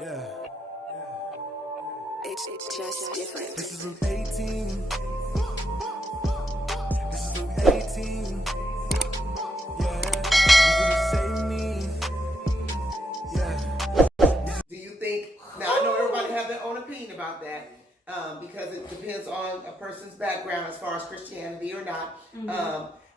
Yeah. It's just different. This is Luke 18. This is Luke 18. Yeah. You gonna save me. Yeah. Do you think, now I know everybody have their own opinion about that, because it depends on a person's background as far as Christianity or not.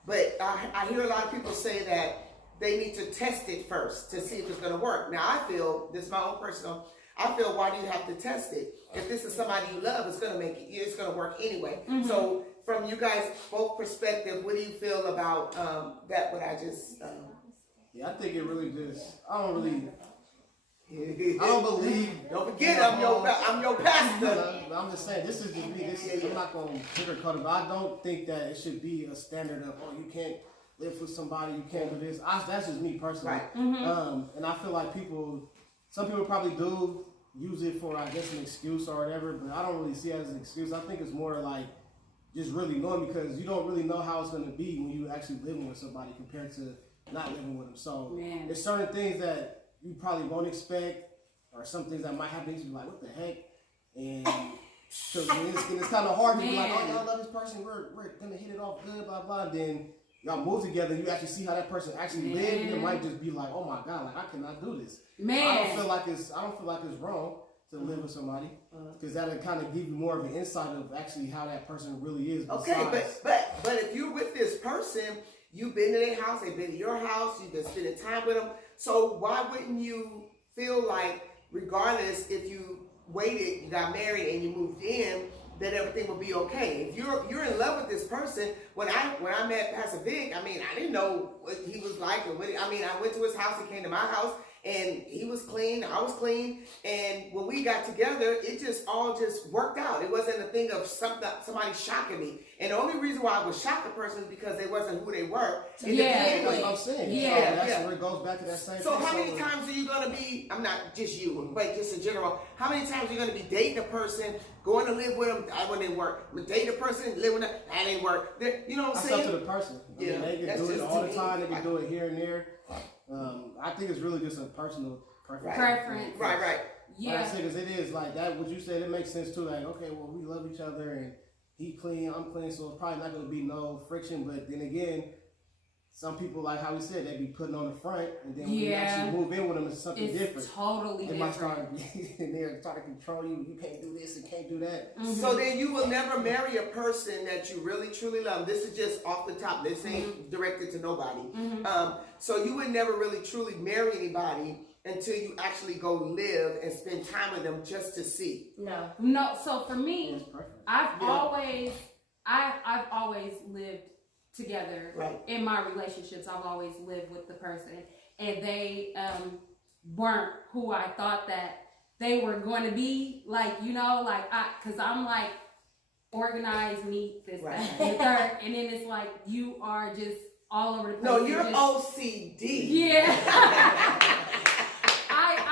But I hear a lot of people say that they need to test it first to see if it's going to work. Now I feel, this is my own personal, I feel, why do you have to test it? If this is somebody you love, it's going to make it, it's going to work anyway. So from you guys both perspective, what do you feel about that, what I just... Yeah, I think it really just, I don't believe. Don't forget, I'm your pastor. I'm just saying, this is just me. I'm not going to sugarcoat it, but I don't think that it should be a standard of, oh, you can't live with somebody, you can't do this. That's just me personally. Right. And I feel like some people probably do use it for, I guess, an excuse or whatever, but I don't really see it as an excuse. I think it's more like just really knowing, because you don't really know how it's going to be when you actually living with somebody compared to not living with them. So there's certain things that you probably won't expect, or some things that might happen. You be like, what the heck? And so it's kind of hard to be like, oh, y'all love this person, we're gonna hit it off good, blah blah. And then y'all move together, you actually see how that person actually lives, and it might just be like, oh my God, like I cannot do this. I don't feel like it's wrong to live with somebody, because that'll kind of give you more of an insight of actually how that person really is. Okay, but if you're with this person, you've been to their house, they've been to your house, you've been spending time with them. So why wouldn't you feel like, regardless if you waited, you got married, and you moved in, that everything will be okay? If you're in love with this person, when I met Pastor Vic, I mean, I didn't know what he was like, or I went to his house, he came to my house, and he was clean, I was clean, and when we got together, it just all worked out. It wasn't a thing of somebody shocking me. And the only reason why I was shocked the person is because they wasn't who they were. That's what I'm saying. Yeah, that's where it goes back to that same So thing. how many times are you going to be, I'm not just you, but just in general, how many times are you going to be dating a person, going to live with them, that wouldn't work. Date a person, live with them, that ain't work. You know what I'm saying? That's up to the person. I mean, they can do it all the time, they can do it here and there. I think it's really just a personal preference. Right. Yeah. Like I said, because it is like that, what you said, it makes sense too. Like, okay, well, we love each other, and he clean, I'm clean, so it's probably not going to be no friction. But then again, some people, like how we said, they be putting on the front, and then when you actually move in with them, it's something different. It's totally different. They might start in there trying to control you. You can't do this and can't do that. So then you will never marry a person that you really truly love. This is just off the top. This ain't directed to nobody. So you would never really truly marry anybody until you actually go live and spend time with them just to see. No. So for me, I've always lived together in my relationships. I've always lived with the person, and they weren't who I thought that they were going to be. Like, because I'm like organized, neat, this, that, and the third, and then it's like you are just all over the place. No, you're OCD. Yeah.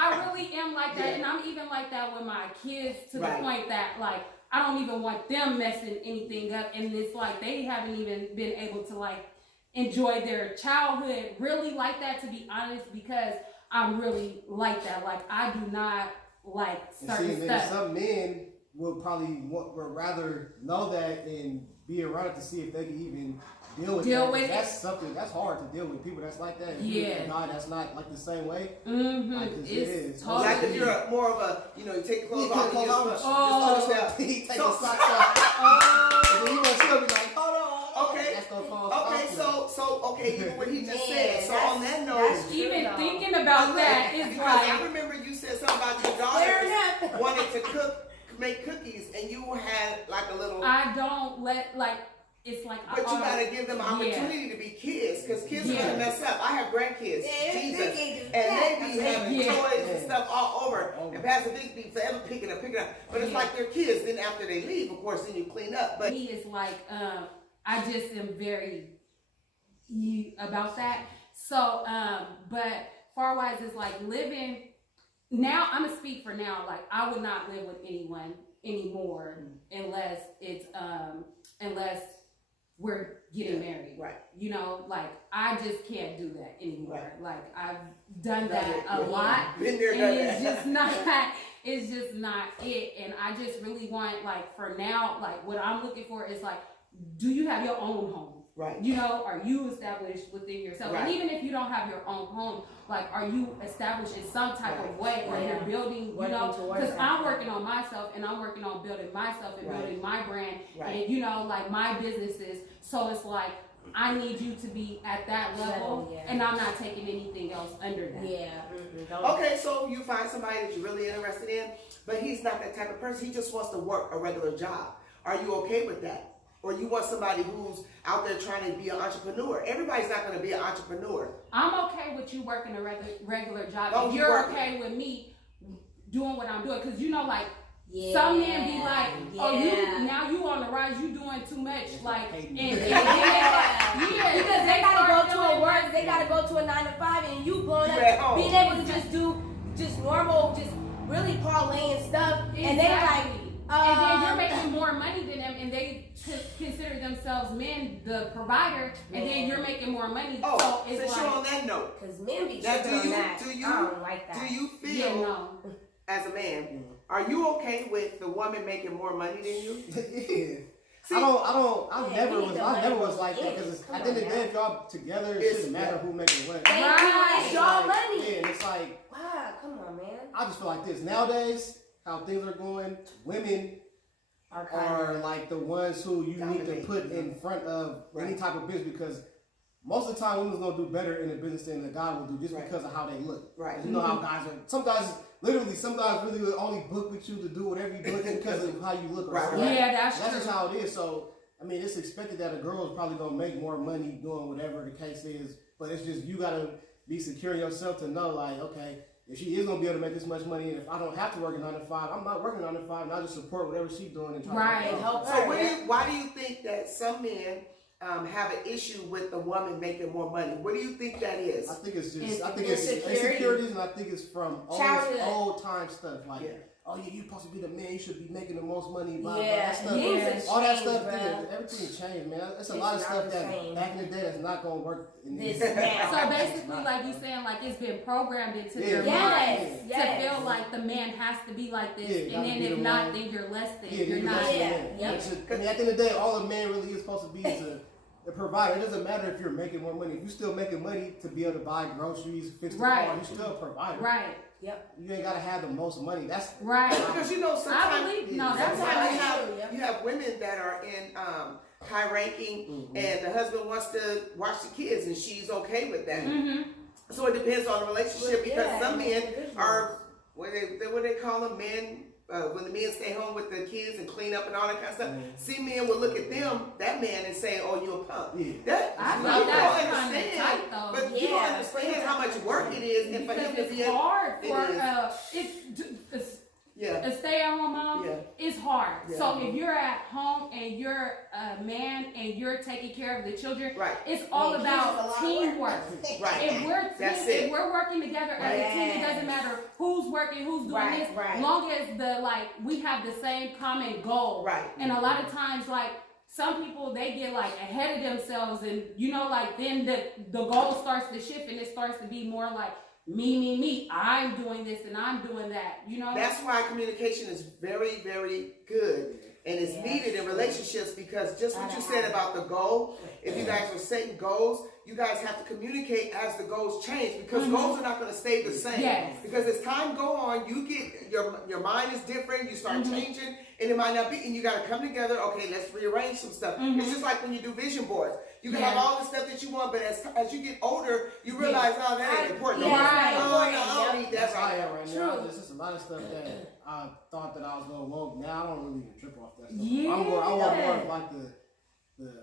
I really am like that, and I'm even like that with my kids, to the point that, like, I don't even want them messing anything up, and it's like they haven't even been able to, like, enjoy their childhood really like that, to be honest, because I'm really like that. Like, I do not like certain stuff. Some men would rather know that and be around it to see if they can even deal with it. That's something that's hard to deal with. People that's like that. Yeah. God, that's not like the same way. Like, it is. Totally. Like if you're more of a, you take clothes off and he take the socks off. And then you gonna still be like, hold on. Okay. That's gonna fall Okay, even what he just said. So on that note, even thinking about that is like, I remember you said something about your daughter wanted to make cookies, and you had like a little. I don't let It's like, but you gotta give them an opportunity to be kids, because kids are gonna mess up. I have grandkids, Jesus, and they be having toys and stuff all over. And Pastor Vic be forever picking up. But it's like they're kids. Then after they leave, of course, then you clean up. But he is like, I just am very about that. So, but far-wise is like living. Now, I'm gonna speak for now. Like, I would not live with anyone anymore unless it's we're getting married. Right. You know, like I just can't do that anymore. Right. Like I've done that a Yeah. lot. Been there, And done it's that. just not it's just not it. And I just really want, like, for now, like what I'm looking for is like, do you have your own home? Right. You know, are you established within yourself? Right. And even if you don't have your own home, like, are you established in some type of way where you're building, you Working know, towards because that. I'm working on myself and I'm working on building myself and Right. building my brand Right. and, you know, like my businesses. So it's like, I need you to be at that level, Yeah. and I'm not taking anything else under that. Yeah. Okay, so you find somebody that you're really interested in, but he's not that type of person. He just wants to work a regular job. Are you okay with that? Or you want somebody who's out there trying to be an entrepreneur? Everybody's not going to be an entrepreneur. I'm okay with you working a regular job. Oh, if you you're working. okay with me doing what I'm doing, because you know, like, Yeah. some men be like, oh, Yeah. now you on the rise, you doing too much, like, and Yeah. Because they gotta start go to a feeling work, like- they gotta go to a 9 to 5, and you going You at up, home. being able to just do just normal, just really parlaying stuff, and they like, and then you're making more money than them, and they consider themselves men, the provider, and then you're making more money. Oh, so it's since like, you're on that note, because men be now tripping on that. do you I don't like that. do you yeah, feel no. as a man, are you okay with the woman making more money than you? Yeah. See, I Yeah, never we was need the like money. that because Come at the end of the on day, now. if y'all together, it It's- shouldn't matter who making what. Thank you, Right. it's your Like, money. Yeah, and it's like Wow, come on, man. I just feel like this nowadays. How things are going, women Our kind are like the ones who you need to Dominate. put in front of any Right. type of business because most of the time women's gonna do better in the business than the guy will do just Right. because of how they look. Right. 'Cause you know how guys are. Some guys really will only book with you to do whatever you do because of how you look. Or Right, something. right. Yeah, that's That's true. just how it is. So I mean, it's expected that a girl is probably gonna make more money doing whatever the case is. But it's just you gotta be secure in yourself to know, like, okay, if she is gonna be able to make this much money, and if I don't have to work a 9 to 5, I'm not working 9 to 5, and I just support whatever she's doing and try Right. to And help So her. why do you think that some men have an issue with the woman making more money? What do you think that is? I think it's just, It's I think it's insecurity. insecurities, and I think it's from Childhood. old time stuff. Like, Yeah. oh yeah, you supposed to be the man, you should be making the most money. Blah, blah, Yeah, that stuff. things have All that changed, stuff, bruh. yeah, everything changed, man. It's a It's lot of not stuff the that same. back in the day that's not gonna work in This this. now. So basically, like you saying, like it's been programmed into their Yes, minds yes. to feel like the man has to be like this, Yeah, and gotta then be if the not, one. then you're less than. Yeah, you're not. Yeah. yeah. Yep. I mean, at the end of the day, all a man really is supposed to be is a provider. It doesn't matter if you're making more money. If you're still making money to be able to buy groceries, fix the Right. car, you're still a provider. Right. Yep. You ain't gotta have the most money. That's Right. Because you know I sometimes believe no. That's sometimes how you true, have yep. you have women that are in high ranking and the husband wants to watch the kids and she's okay with that. Mm-hmm. So it depends on the relationship because Yeah, some men individuals. are what they call them men. When the men stay home with the kids and clean up and all that kind of stuff, see men will look at that man and say, "Oh, you a punk." Yeah. That I you think don't that's kinda understand, tight, though. but you don't Yeah. understand how much work it is, and for him Because to be it's hard it for is. Yeah, a stay-at-home mom. Yeah. It's hard. Yeah. So if you're at home and you're a man and you're taking care of the children, right, it's all Yeah, about kids is a lot of teamwork. right. If we're That's if it. we're working together as a team, it Yes. doesn't matter who's working, who's doing Right, this, right. long as we have the same common goal. Right. And a lot of times, like some people, they get like ahead of themselves, and like then the goal starts to shift, and it starts to be more like me. I'm doing this and I'm doing that. That's why communication is very, very good and it's Yeah. needed in relationships because just what you said about the goal, if you guys are setting goals, you guys have to communicate as the goals change because goals are not going to stay the same. Yes. Because as time go on, you get your mind is different, you start changing, and it might not be, and you got to come together. Okay, let's rearrange some stuff. It's just like when you do vision boards. You can have Yeah. all the stuff that you want, but as you get older, you realize, oh, that ain't important. Yeah, no more. right. Oh, no, I don't need that That's how I right am now. right now. True. There's just a lot of stuff that I thought that I was gonna want. Now I don't really even trip off that stuff. Yeah. I want more of like the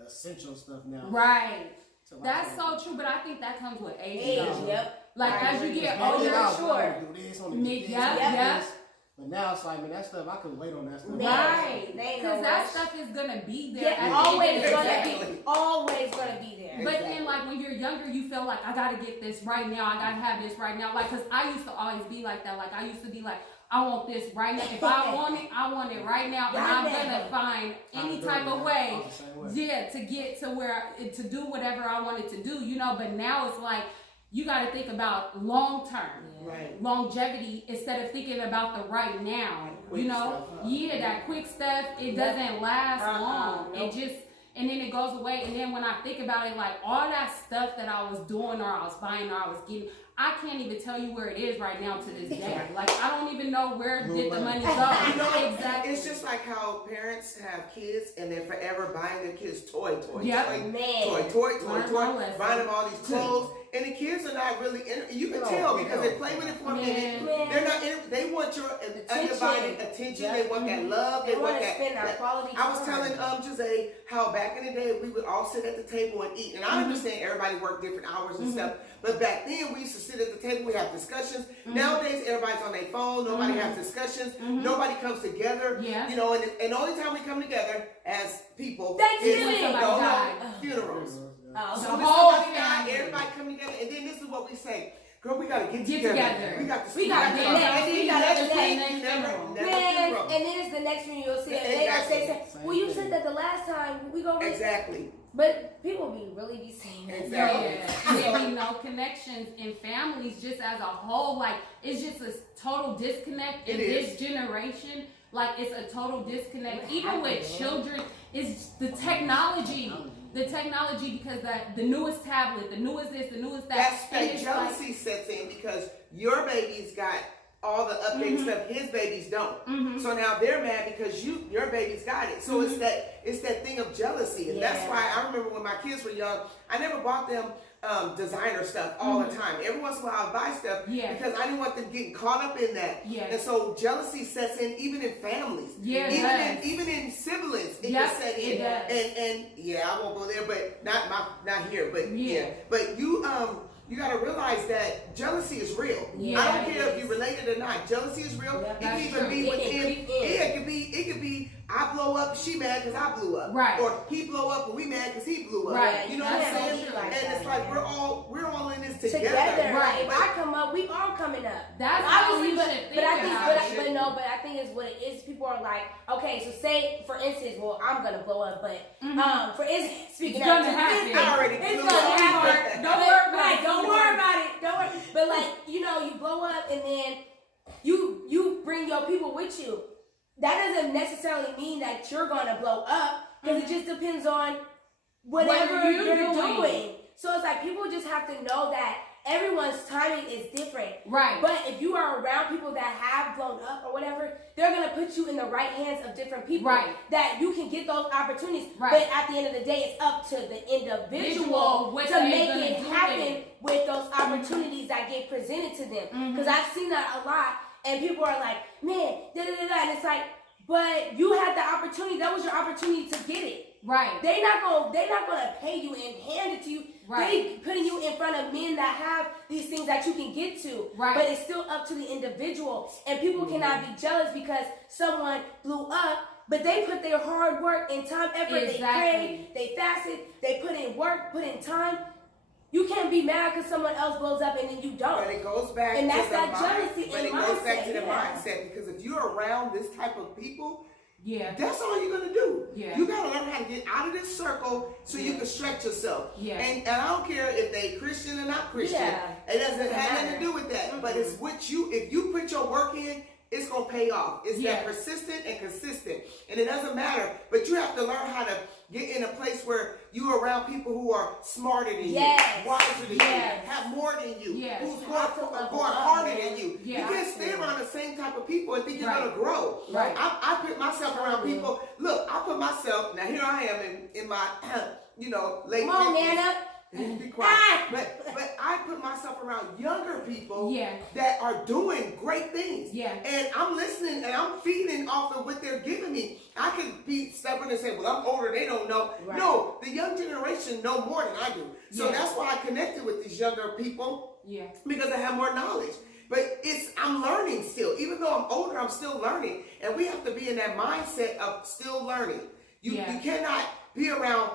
essential stuff now. Right. So, like, That's so true, but I think that comes with age. Age, though. yep. Like I as you agree. get back then older, I was sure. wanting to do this, wanting to do this, Yeah, wanting to do yeah. this. But now it's like, man, that stuff I could wait on that stuff. right? They ain't Because no that rush. stuff is gonna be there. Yeah, at the always end of the gonna day. be, always gonna be there. But then, like when you're younger, you feel like I gotta get this right now. I gotta have this right now. Like, cause I used to always be like that. Like I used to be like, I want this right now. If I want it, I want it right now. And I'm gonna find any type of way, to get to where, to do whatever I wanted to do, you know. But now it's like, you got to think about long term, longevity, instead of thinking about the right now. You know, that quick stuff, it doesn't last long. It just, and then it goes away. And then when I think about it, like all that stuff that I was doing, or I was buying, or I was getting, I can't even tell you where it is right now to this day. Like, I don't even know where did the money go. Exactly. It's just like how parents have kids and they're forever buying their kids toy, Yep. buying them all these clothes. And the kids are not really, you can tell because they play with it for a minute. They're not, they want your undivided attention. They want that love. They want that spend our quality time. I was telling Jose how back in the day we would all sit at the table and eat. And I understand everybody worked different hours and stuff. But back then we used to sit at the table, we have discussions. Nowadays everybody's on their phone, nobody has discussions, nobody comes together. You know, and the only time we come together as people is funerals. So the whole family, everybody come together, and then this is what we say: girl, we gotta get together. We got to And then it's the next one you'll see. And they say, well, you said that the last time. We go exactly. But people really be saying that. Exactly. There be no connections in families just as a whole. Like, it's just a total disconnect in this generation. Like, it's a total disconnect. Even with children, it's the technology. The technology, because the newest tablet, the newest this, the newest that. That jealousy sets in because your baby's got all the updated stuff, his babies don't. So now they're mad because your baby's got it. So it's that thing of jealousy. And that's why I remember when my kids were young, I never bought them designer stuff all the time. Every once in a while I buy stuff because I didn't want them getting caught up in that. And so jealousy sets in even in families. Even in siblings it can set in. And I won't go there, but not here. But but you got to realize that jealousy is real. I don't care if you're related or not. Jealousy is real. It can even be within. It could be I blow up, she mad because I blew up. Or he blow up and we mad because he blew up. You know what I'm saying? And it's like we're all in this together. If I come up, we all coming up. That's how you should think about it. But I think it's what it is. People are like, okay, so say for instance, well, I'm gonna blow up, but for instance, speaking of, it's gonna happen. Don't worry about it. Don't worry. But like, you know, you blow up and then you bring your people with you. That doesn't necessarily mean that you're gonna blow up, because it just depends on whatever you're doing. So it's like people just have to know that everyone's timing is different. But if you are around people that have blown up or whatever, they're gonna put you in the right hands of different people that you can get those opportunities. But at the end of the day, it's up to the individual to make it happen with those opportunities that get presented to them. Because I've seen that a lot. And people are like, man, and it's like, but you had the opportunity. That was your opportunity to get it. They're not gonna pay you and hand it to you. They putting you in front of men that have these things that you can get to. But it's still up to the individual. And people cannot be jealous because someone blew up, but they put their hard work and time, effort. They prayed, they fasted, they put in work, put in time. You can't be mad because someone else blows up and then you don't. But it goes back and to that's the that mind, jealousy but and it mindset. goes back to the mindset, because if you're around this type of people, that's all you're gonna do. You gotta learn how to get out of this circle so you can stretch yourself. And I don't care if they Christian or not Christian. It doesn't have nothing to do with that. But it's what if you put your work in, it's gonna pay off. It's that persistent and consistent. And it doesn't matter. But you have to learn how to get in a place where you're around people who are smarter than you, wiser than you, have more than you, who's going harder than you. You can't stay around the same type of people and think you're going to grow. I put myself around people. Look, I put myself, now here I am in my, late 50s. Come on, Nana. Be quiet. But I put myself around younger people that are doing great things. And I'm listening and I'm feeding off of what they're giving me. I could be stubborn and say, well, I'm older, they don't know. No, the young generation know more than I do. So that's why I connected with these younger people. Because I have more knowledge. But I'm learning still. Even though I'm older, I'm still learning. And we have to be in that mindset of still learning. You cannot be around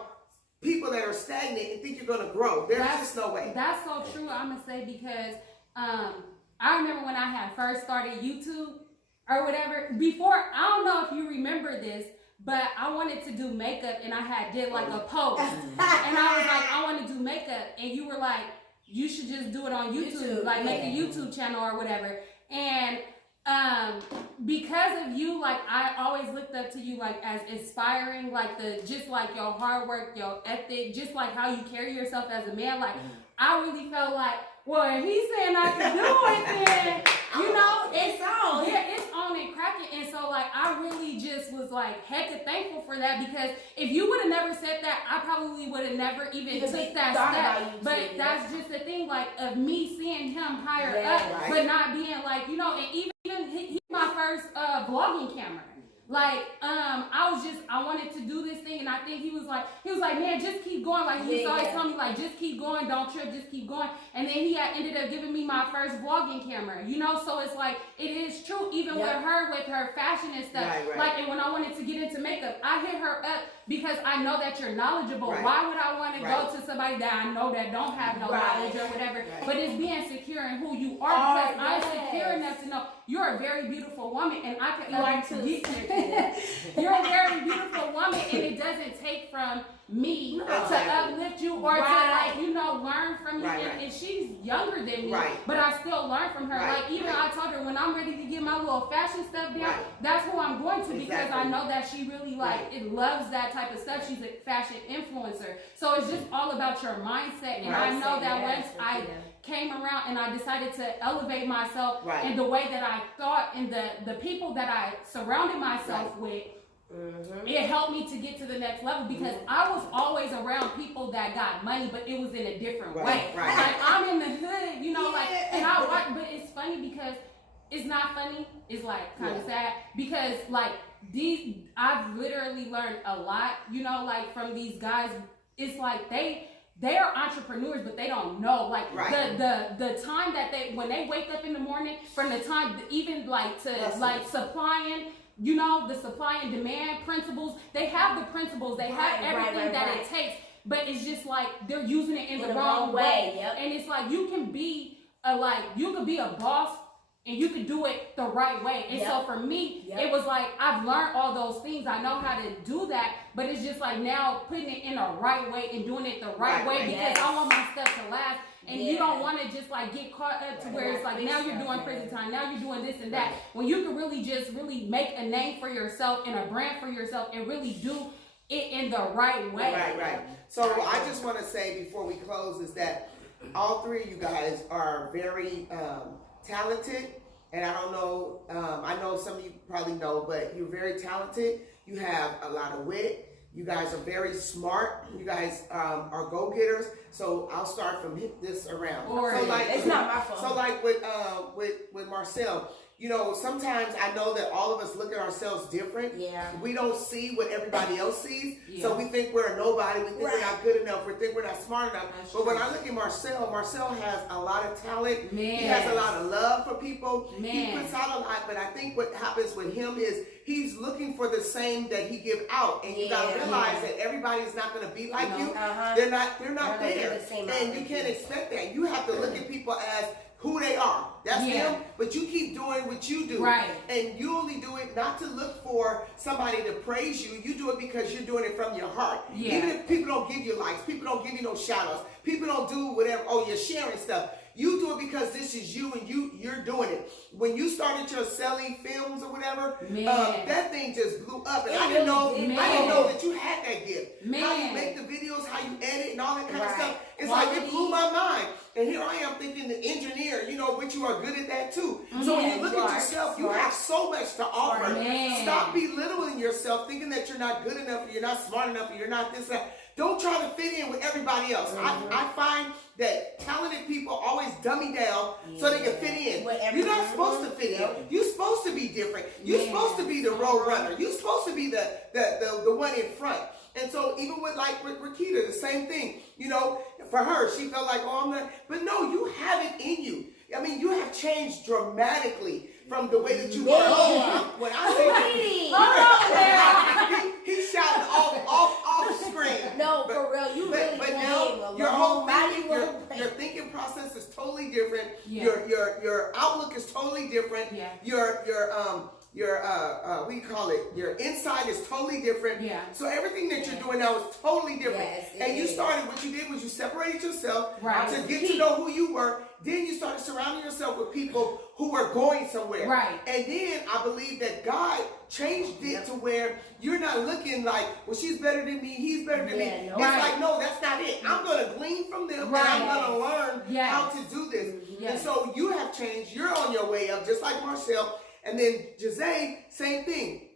people that are stagnant and think you're going to grow. There's just no way. That's so true, I'm going to say, because I remember when I had first started YouTube, or whatever. Before, I don't know if you remember this, but I wanted to do makeup and I did like a post. And I was like, I want to do makeup. And you were like, you should just do it on YouTube, like make a YouTube channel or whatever. And because of you, like I always looked up to you like as inspiring, like just like your hard work, your ethic, just like how you carry yourself as a man. Like I really felt like, well, if he's saying I can do it, then you know it's on. Yeah, it's on and cracking. And so like I really just was like hecka thankful for that, because if you would have never said that, I probably would have never even took that step. But that's just the thing, like of me seeing him higher up, but not being like, you know, and even he's my first vlogging camera. Like, I wanted to do this thing, and I think he was like, man, just keep going. Like, he was always telling me, like, just keep going, don't trip, just keep going. And then he had ended up giving me my first vlogging camera, you know? So it's like, it is true, even with her fashion and stuff. Right. Like, and when I wanted to get into makeup, I hit her up because I know that you're knowledgeable. Right. Why would I want to go to somebody that I know that don't have no knowledge or whatever? Right. But it's being secure in who you are, because I'm secure enough to know you're a very beautiful woman, and I can you're a very beautiful woman, and it doesn't take from me to uplift you or to like, you know, learn from you. And she's younger than me, but I still learn from her. Like even I told her when I'm ready to get my little fashion stuff down, that's who I'm going to, because I know that she really it loves that type of stuff. She's a fashion influencer, so it's just all about your mindset. And I know that once I came around and I decided to elevate myself in the way that I thought, and the people that I surrounded myself with, it helped me to get to the next level, because I was always around people that got money, but it was in a different way. Like I'm in the hood, you know, like, and I watch, but it's funny because it's not funny. It's like kind of sad, because like I've literally learned a lot, you know, like from these guys. It's like they are entrepreneurs, but they don't know. Like the time that when they wake up in the morning, from the time even like to like supplying, you know, the supply and demand principles. They have the principles. They have everything that it takes, but it's just like they're using it in the wrong way. And it's like you can be a boss, and you could do it the right way. And so for me, it was like, I've learned all those things. I know how to do that, but it's just like now putting it in a right way and doing it the right way, because I want my stuff to last. And you don't want to just like get caught up to where it's like, now you're doing prison time, now you're doing this and that. When you can really just make a name for yourself and a brand for yourself, and really do it in the right way. So I just want to say before we close is that all three of you guys are very talented, and I don't know, I know some of you probably know, but you're very talented. You have a lot of wit. You guys are very smart. You guys are go-getters. So I'll start from this around. So like, it's not my fault. So like with Marcel, you know, sometimes I know that all of us look at ourselves different. We don't see what everybody else sees. So we think we're a nobody. We think we're not good enough. We think we're not smart enough. But when I look at Marcel has a lot of talent. He has a lot of love for people. He puts out a lot. But I think what happens with him is he's looking for the same that he give out. And you got to realize that everybody is not going to be like you. They're not there. And you can't expect that. You have to look at people as who they are. That's them, but you keep doing what you do. And you only do it not to look for somebody to praise you. You do it because you're doing it from your heart. Even if people don't give you likes, people don't give you no shout outs, people don't do whatever, you're sharing stuff. You do it because this is you, and you're doing it. When you started your selling films or whatever, that thing just blew up. And I didn't know that you had that gift. How you make the videos, how you edit and all that kind of stuff. It's like it blew my mind. And here I am thinking the engineer, you know, but you are good at that too. So when you look at yourself, you have so much to offer. Stop belittling yourself, thinking that you're not good enough, or you're not smart enough, or you're not this, that. Don't try to fit in with everybody else. I find that talented people always dummy down so they can fit in. You're not supposed to fit in. You're supposed to be different. You're supposed to be the road runner. You're supposed to be the one in front. And so even with Rakita, the same thing. You know, for her, she felt like, I'm not. But no, you have it in you. I mean, you have changed dramatically from the way that you were. When I say he shouted off screen. scream. No, for real, you really but came now a your long whole body thinking, was your thinking process is totally different. Yeah. Your outlook is totally different. Yeah. Your what do you call it? Your inside is totally different. Yeah. So everything that you're doing now is totally different. Yes, it and you is. started, what you did was you separated yourself Right. to get to know who you were. Then you started surrounding yourself with people who were going somewhere. Right. And then I believe that God changed it to where you're not looking like, well, she's better than me, he's better than me. Yeah, no. It's Right. like, no, that's not it. I'm going to glean from them Right. and I'm going to learn Yes. how to do this. Yes. And so you have changed. You're on your way up, just like Marcel. And then Jose, same thing.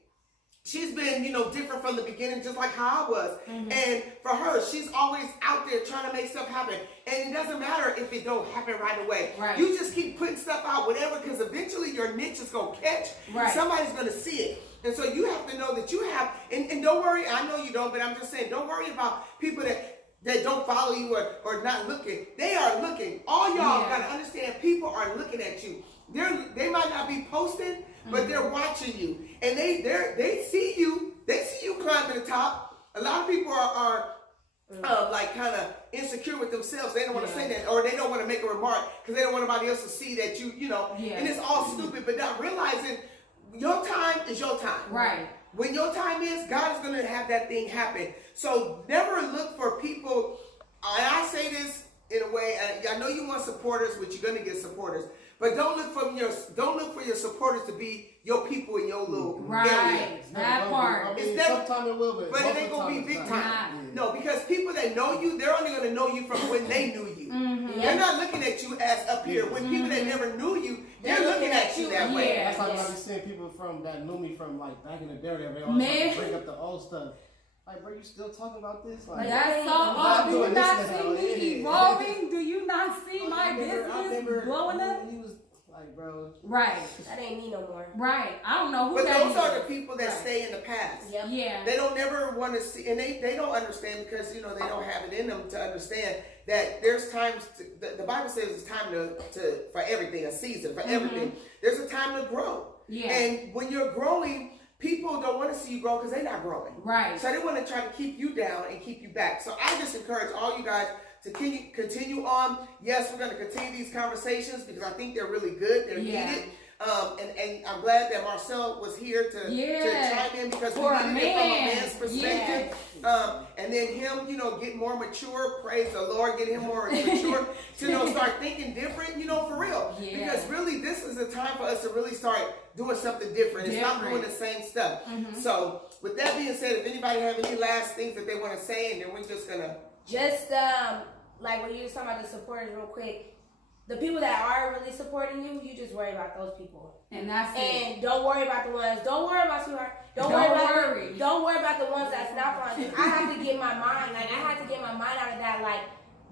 She's been, different from the beginning, just like how I was. And for her, she's always out there trying to make stuff happen. And it doesn't matter if it don't happen right away. Right. You just keep putting stuff out, whatever, because eventually your niche is going to catch. Right. Somebody's going to see it. And so you have to know that you have, and don't worry, I know you don't, but I'm just saying, don't worry about people that don't follow you or not looking. They are looking. All y'all got to understand, people are looking at you. They might not be posting, but they're watching you, and they see you. They see you climbing the top. A lot of people are like kind of insecure with themselves. They don't want to say that, or they don't want to make a remark because they don't want anybody else to see that you know. Yeah. And it's all stupid, but not realizing your time is your time. Right. When your time is, God is going to have that thing happen. So never look for people. And I say this in a way. I know you want supporters, but you're going to get supporters. But don't look for your supporters to be your people in your little area. That part. It's never, sometimes it will be, but it ain't gonna be big time. No, because people that know you, they're only gonna know you from when they knew you. They're not looking at you as up here. When people that never knew you, they're looking at you that way. Yeah. That's like when I be seeing people that knew me from like back in the day. They always Man. like, bring up the old stuff. Like, bro, you still talking about this? Like, That's so I'm odd. Do you doing not this see now. me Yeah. evolving? Do you not see my I business remember blowing up? He was like, bro. Right. That ain't me no more. Right. I don't know who But that those is. are the people that stay in the past. Yep. Yeah. They don't never want to see, and they don't understand because they don't have it in them to understand that there's times. The Bible says it's time for everything, a season for everything. There's a time to grow. Yeah. And when you're growing, people don't want to see you grow because they're not growing. Right. So they want to try to keep you down and keep you back. So I just encourage all you guys to continue on. Yes, we're going to continue these conversations because I think they're really good. They're needed. And I'm glad that Marcel was here to chime in because we needed it from a man's perspective. And then him, get more mature. Praise the Lord, get him more mature to start thinking different. For real. Yeah. Because really, this is the time for us to really start doing something different and stop doing the same stuff. So, with that being said, if anybody have any last things that they want to say, and then we're just gonna like when you were talking about the supporters, real quick. The people that are really supporting you, you just worry about those people. And that's it. And don't worry about the ones. Don't worry about sweetheart. Don't worry about the ones that's not following. I have to get my mind. Like I had to get my mind out of that. Like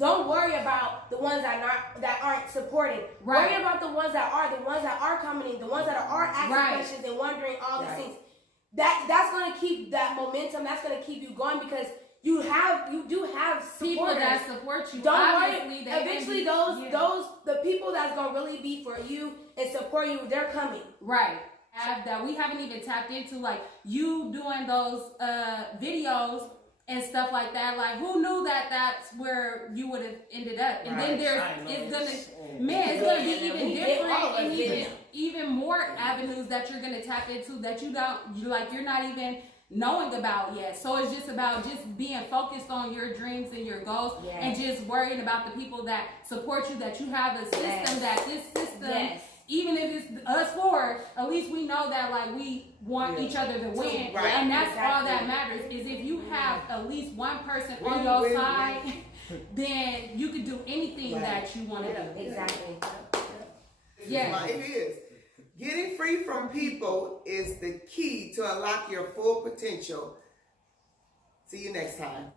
don't worry about the ones that aren't supporting. Right. Worry about the ones that are commenting, the ones that are asking questions and wondering all these things. That's gonna keep that momentum. That's gonna keep you going because you do have supporters. People that support you. Don't worry. Eventually, the people that's gonna really be for you and support you, they're coming. Right. That we haven't even tapped into, like you doing those videos and stuff like that. Like, who knew that that's where you would have ended up? And then it's gonna be even different and even more avenues that you're gonna tap into that you're not even knowing about yet. So it's just about just being focused on your dreams and your goals and just worrying about the people that support you, that you have a system, that this system, even if it's us four, at least we know that like we want each other to win. Right. And that's all that matters is if you have at least one person on your side, then you can do anything that you want to do. Exactly. Yeah. It is. Getting free from people is the key to unlock your full potential. See you next time.